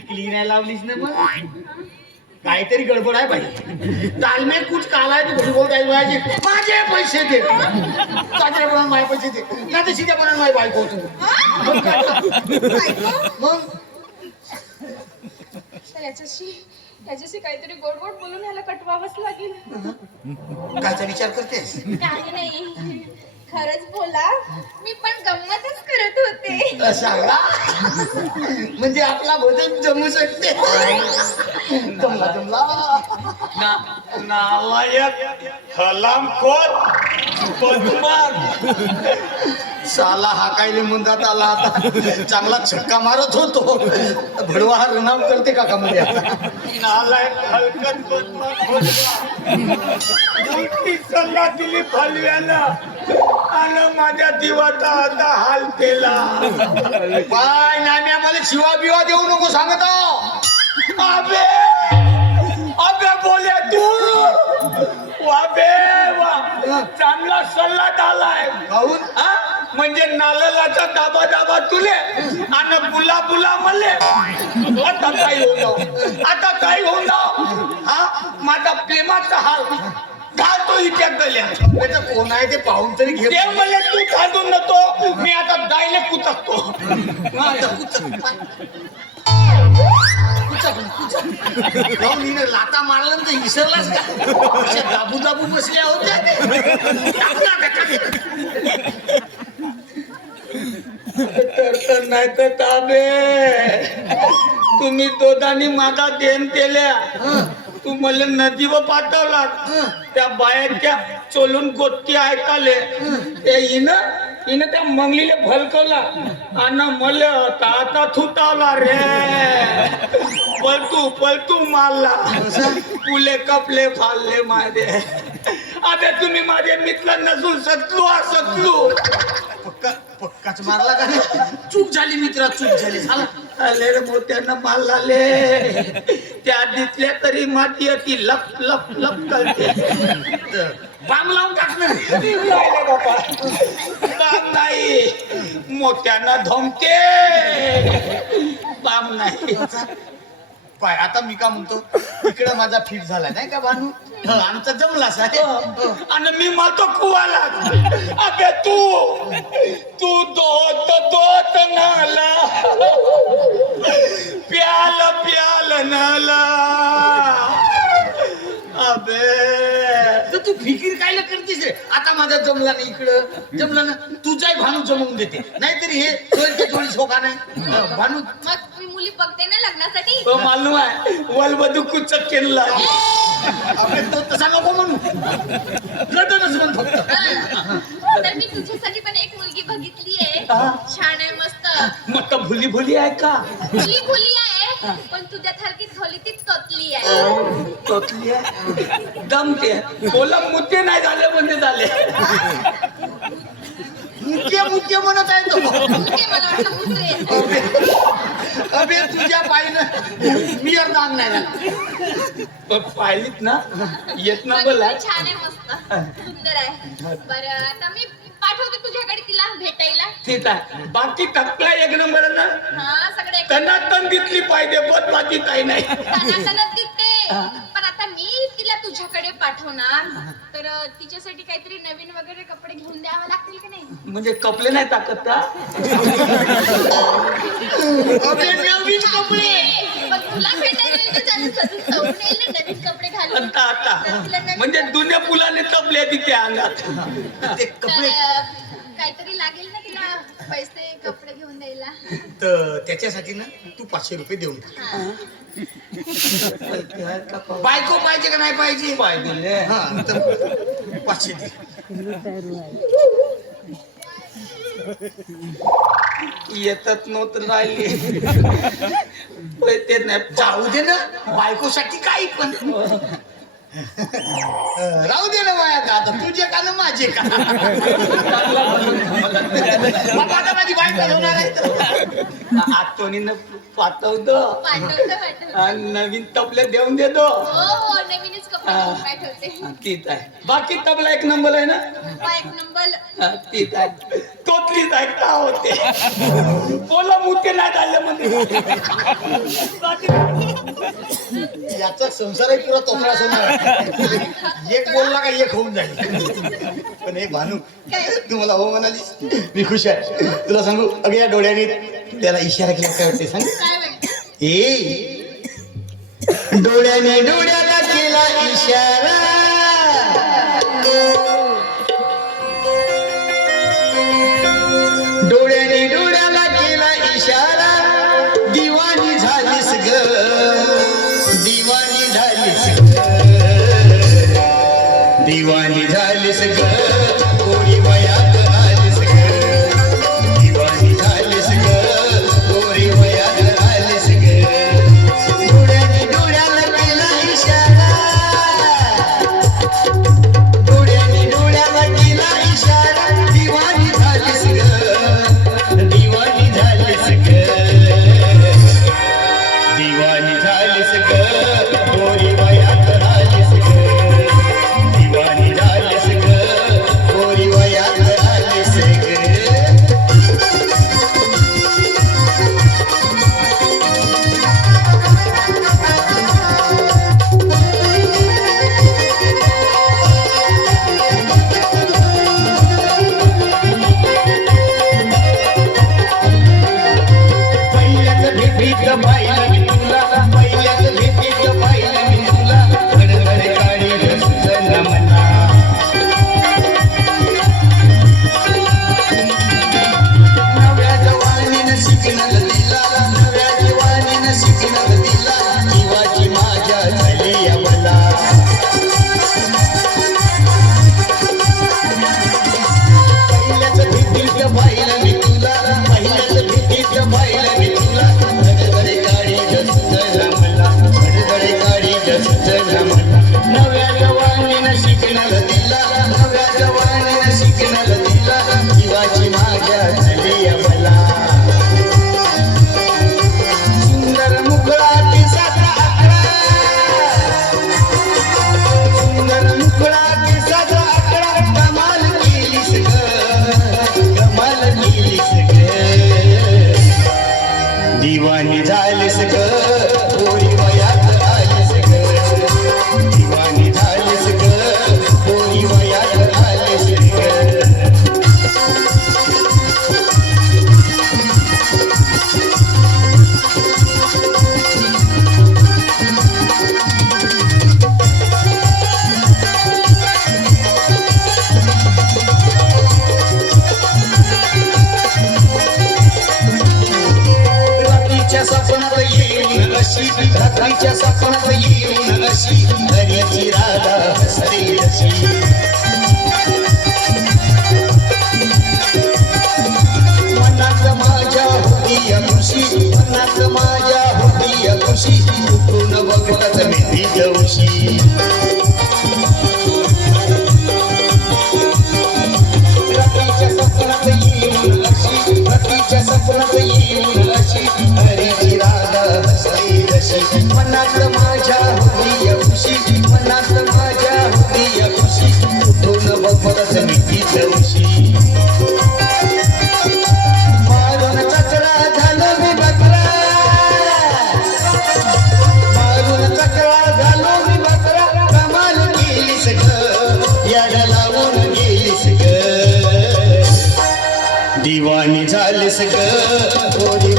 टिकली नाही लावलीस ना मग? काहीतरी गडबड आहे बाई. तालमे कुछ काला आहे तू बोलताय माझे? माझे पैसे दे. माझे पैसे दे. नाही तर शिक्याप्रमाणे माझी बायको होतो मग? काय तर? मग तर याच्याशी याच्याशी काहीतरी गोड गोड बोलून ह्याला कटवावंच लागेल. कायचा विचार करतेस? काही नाही. खरंच बोला मी पण गंमतच करत होते. सांगा म्हणजे आपला भोजन जमू शकते. जमला जमला. ना- नालायक हलामखोर बदमाश साला हा कायले म्हणतात आला आता. चांगला छक्का मारत होतो. भडवा हा रनाव करते काका मध्ये नालायक हलकत सल्ला दिली आणि माझ्या दिवाचा आता हाल केला. पाय नाम्या मला शिवा बिवा देऊ नको सांगत. अबे अबे बोले तू. वाबे वा चांगला सल्ला काहून? हा? म्हणजे नाललाचा दाबा दाबा तुले आणि बुला बुला मले. आता काय होऊन जाऊ. आता काय होऊन जाऊ. हा? माझा प्रेमाचा हाल. घालतो इथे गल्या त्याचं कोण आहे ते पाहून तरी घे. ते मला तू खांदून नको मी आता जायले कुचकतो. लाता मारला तर इसरलाच का? अशा दाबू दाबू बसल्या होत्या. तर तर नाही तर ताबे. तुम्ही दोघांनी माझा देण केल्या. तू मला नदीवर पाठवला. त्या बायाच्या चोलून गोष्टी ऐकाले. ते हिनं हिनं त्या मंगलीले भलकवला. आणि मला आता आता थुतावला रे. पलतू पलतू मारला. पुले कपले फालले माझे. आता तुम्ही माझे मित्र नसून सतलू आ सतलू पक्का पक्काच मारला का? नाही? चूक झाली मित्रा चूक झाली. झाला. आले रे मोत्यानं मारलाले त्या दिसल्या तरी माती ती लप लप लप करते. बाम लावून टाक ना. राहिले बाबा काम नाही. मोत्यानं धमके. काम नाही. पाय आता मी का म्हणतो इकडे माझा फिट झाला नाही का भानू? आमचा जमलाच आहे. आणि मी मातो कुवाला. अबे तू तू दोत दोत तर तू फिकीर कायला करतीस रे? आता माझा जमला नाही इकडं. जमला ना तुझाही भानू जमवून देते. नाहीतरी हे थोडी शोभा नाही. हं, भानू मग मी मुली बघते ना लग्नासाठी? तो मालूम आहे. वलबदू कुचक केला अबे तो तसा नको म्हणू. रडतच म्हण फक्त हा. तर मी तुझ्यासाठी पण एक मुलगी बघितली आहे. छान आहे मस्त. मग भुली भुली आहे का? खुली खुली आहे पण तुझ्या सारखी खोली ती तोतली आहे. तोतली आहे. दमते. बोला मुद्दे नाही झाले म्हणजे झाले. मुख्य मुख्य म्हणत आहे तो. मुके मला वाटलं मुत्रे अबे तुझ्या पायनं मी अर्धांग नाही झाला पण पाहिलीत ना येत ना बोला. छान आहे मस्त. सुंदर आहे. बरं आता मी पाठवते तुझ्याकडे तिला भेटायला. ठीक आहे. बाकी टकला एक नंबर ना हा सगळे तनातन दिसली पाहिजे पण बाकी काही नाही. तनातनच दिसते. तिला तुझ्याकडे पाठवणार. तर अं, तिच्यासाठी काहीतरी नवीन वगैरे कपडे घेऊन द्यावे लागतील की नाही? म्हणजे कपले नाही टाकत का? अबे नवीन कपडे. पण तुला भेटायला येईल तर चालेल, सजून सवरून येईल ना नवीन कपडे घालून. आता आता. तर तिला नवीन म्हणजे जुन्या फुलाने तपले तिथे अंगात. ते तर कपडे अं, काहीतरी लागेल ना तिला? पैसे तर त्याच्यासाठी ना तू पाचशे रुपये देऊन टाक. बायको पाहिजे का नाही पाहिजे? पाहिजे. हा तर पाचशे दे. येतच नव्हत राहिली. पैसे नाही जाऊ दे ना बायकोसाठी काही पण. राहू दे ना का? आता तुझे का ना माझे का? आता माझी बायको होणार आहे. आठवणीनं पाठवतो. आणि नवीन तबले देऊन देतो. हो हो नवीनच कपडे. घेऊन पाठवते तीच आहे. बाकी तबला एक नंबर आहे ना? हा एक नंबर. तीच आहे. का होते. बोला मुते नाही झालं म्हणजे याचा संसारही पुरा तोफराच होणार एक बोलला का एक होऊन जाईल. पण हे भानू तू मला हो म्हणाली मी खुश आहे. तुला सांगू अगं या डोळ्याने त्याला इशारा केला काय वाटते सांग? ए डोळ्याने डोळ्याला केला इशारा. दिवाणी झालीस ग कोणी वयात रात्रीच्या सपनात येऊन अशी दर्याची राधा हसरी अशी मनात माझ्या होती या खुशी मनात माझ्या होती या खुशी उठून बघतात मी ती जवशी रात्रीच्या सपनात येऊन अशी रात्रीच्या सपनात येऊन अशी राधा दिवाणी झालीस ग पोरी